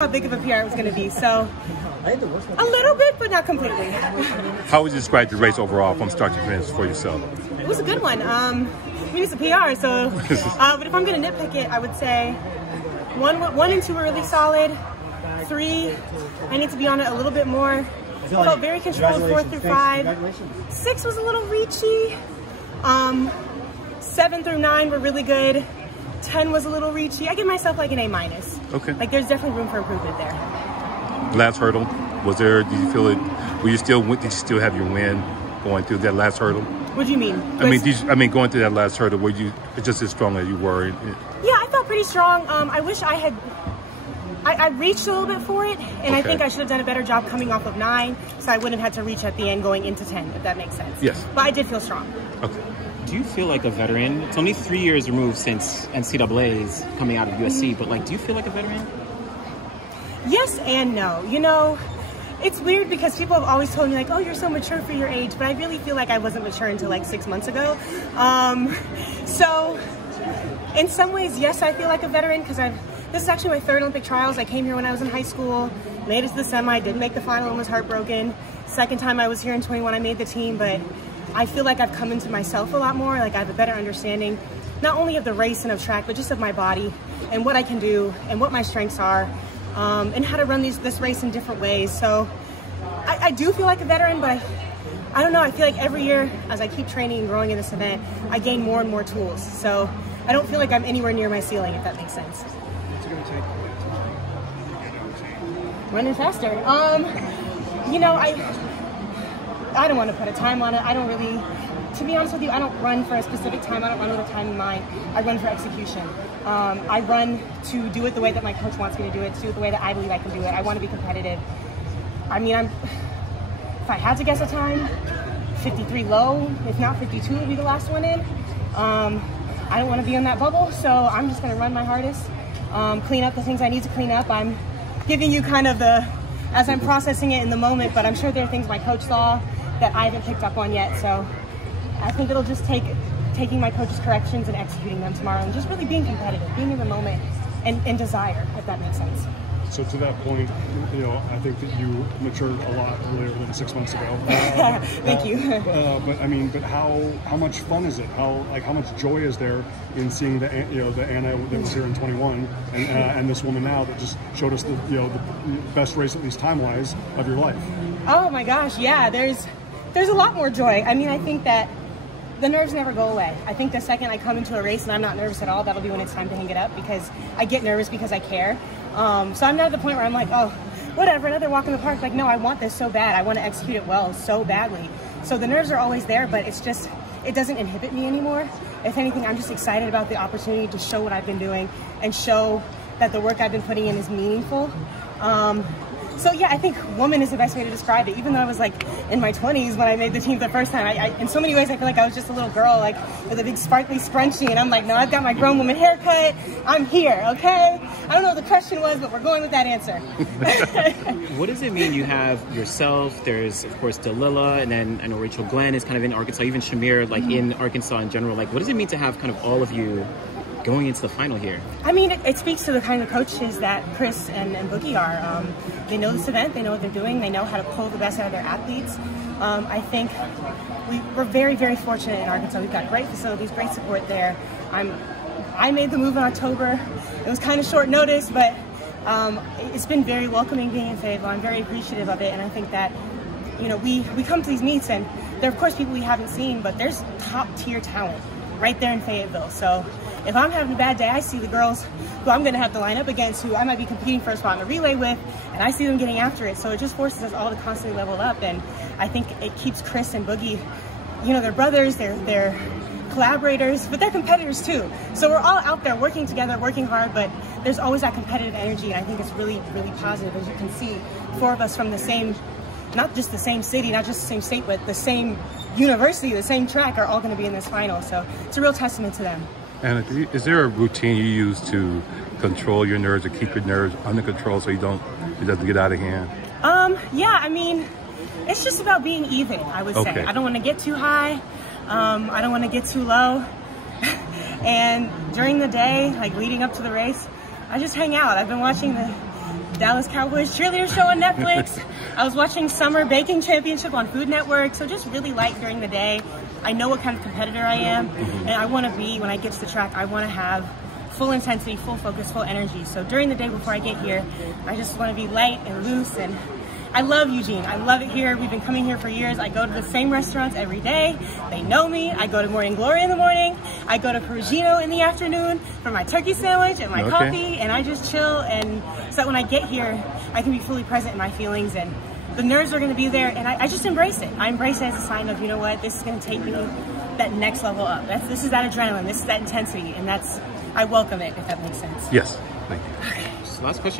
How big of a PR it was going to be, so a little bit, but not completely. How would you describe the race overall from start to finish for yourself? It was a good one. I mean, it's a PR, so but if I'm going to nitpick it, I would say one and two were really solid. 3, I need to be on it a little bit more. Felt very controlled 4 through 5. 6 was a little reachy. 7 through 9 were really good. 10 was a little reachy. I give myself like an A-. Okay. Like there's definitely room for improvement there. Last hurdle, was there? Did you feel it? Did you still have your win going through that last hurdle? What do you mean? I mean, going through that last hurdle, were you just as strong as you were? Yeah, I felt pretty strong. I wish I had. I reached a little bit for it, and I think I should have done a better job coming off of 9, so I wouldn't have had to reach at the end going into 10, if that makes sense. Yes. But I did feel strong. Okay. Do you feel like a veteran? It's only 3 years removed since NCAA's coming out of USC, but like, do you feel like a veteran? Yes and no. You know, it's weird because people have always told me like, oh, you're so mature for your age, but I really feel like I wasn't mature until like 6 months ago. So in some ways, yes, I feel like a veteran because this is actually my 3rd Olympic trials. I came here when I was in high school, made it to the semi, didn't make the final and was heartbroken. Second time I was here in 21, I made the team, but I feel like I've come into myself a lot more. Like I have a better understanding, not only of the race and of track, but just of my body and what I can do and what my strengths are, and how to run this race in different ways. So I do feel like a veteran, but I don't know. I feel like every year as I keep training and growing in this event, I gain more and more tools. So I don't feel like I'm anywhere near my ceiling, if that makes sense. Running faster. You know, I don't want to put a time on it. I don't really, to be honest with you, I don't run for a specific time. I don't run with a time in mind. I run for execution. I run to do it the way that my coach wants me to do it, to do it the way that I believe I can do it. I want to be competitive. I mean, if I had to guess a time, 53 low, if not 52 would be the last one in. I don't want to be in that bubble, so I'm just going to run my hardest, clean up the things I need to clean up. I'm giving you kind of as I'm processing it in the moment, but I'm sure there are things my coach saw that I haven't picked up on yet. So I think it'll just take taking my coach's corrections and executing them tomorrow and just really being competitive, being in the moment and desire, if that makes sense. So to that point, you know, I think that you matured a lot earlier than 6 months ago. Thank you. But I mean, how much fun is it? How much joy is there in seeing the Anna that was here in 21 and this woman now that just showed us the best race, at least time wise, of your life? Oh my gosh, yeah. There's a lot more joy. I mean, I think that the nerves never go away. I think the second I come into a race and I'm not nervous at all, that'll be when it's time to hang it up, because I get nervous because I care. So I'm not at the point where I'm like, oh, whatever, another walk in the park. Like, no, I want this so bad. I want to execute it well so badly. So the nerves are always there, but it's just, it doesn't inhibit me anymore. If anything, I'm just excited about the opportunity to show what I've been doing and show that the work I've been putting in is meaningful. So yeah, I think woman is the best way to describe it. Even though I was like in my 20s when I made the team the first time, I in so many ways I feel like I was just a little girl, like with a big sparkly scrunchie, and I'm like, no, I've got my grown woman haircut. I'm here, okay? I don't know what the question was, but we're going with that answer. What does it mean? You have yourself, there's of course Delilah, and then I know Rachel Glenn is kind of in Arkansas, even Shamir, like in Arkansas in general. Like, what does it mean to have kind of all of you going into the final here? I mean, it speaks to the kind of coaches that Chris and Boogie are. They know this event, they know what they're doing, they know how to pull the best out of their athletes. I think we're very, very fortunate in Arkansas. We've got great facilities, great support there. I made the move in October. It was kind of short notice, but it's been very welcoming being in Fayetteville. I'm very appreciative of it, and I think that, you know, we come to these meets, and there are of course people we haven't seen, but there's top tier talent right there in Fayetteville. So if I'm having a bad day, I see the girls who I'm going to have to line up against, who I might be competing for a spot in the relay with, and I see them getting after it. So it just forces us all to constantly level up, and I think it keeps Chris and Boogie, you know, they're brothers, they're collaborators, but they're competitors too. So we're all out there working together, working hard, but there's always that competitive energy, and I think it's really, really positive. As you can see, 4 of us from the same, not just the same city, not just the same state, but the same university, the same track, are all going to be in this final. So it's a real testament to them. And is there a routine you use to control your nerves, or keep your nerves under control so it doesn't get out of hand? Yeah, I mean, it's just about being even, I would say. I don't want to get too high. I don't want to get too low. And during the day, like leading up to the race, I just hang out. I've been watching Dallas Cowboys cheerleader show on Netflix. I was watching Summer Baking Championship on Food Network. So just really light during the day. I know what kind of competitor I am, and I want to be, when I get to the track, I want to have full intensity, full focus, full energy. So during the day before I get here, I just want to be light and loose. And I love Eugene. I love it here. We've been coming here for years. I go to the same restaurants every day. They know me. I go to Morning Glory in the morning. I go to Perugino in the afternoon for my turkey sandwich and my coffee, and I just chill. And so that when I get here, I can be fully present in my feelings, and the nerves are going to be there, and I just embrace it. I embrace it as a sign of, you know what, this is going to take me that next level up. This is that adrenaline. This is that intensity, and I welcome it, if that makes sense. Yes. Thank you. So last question.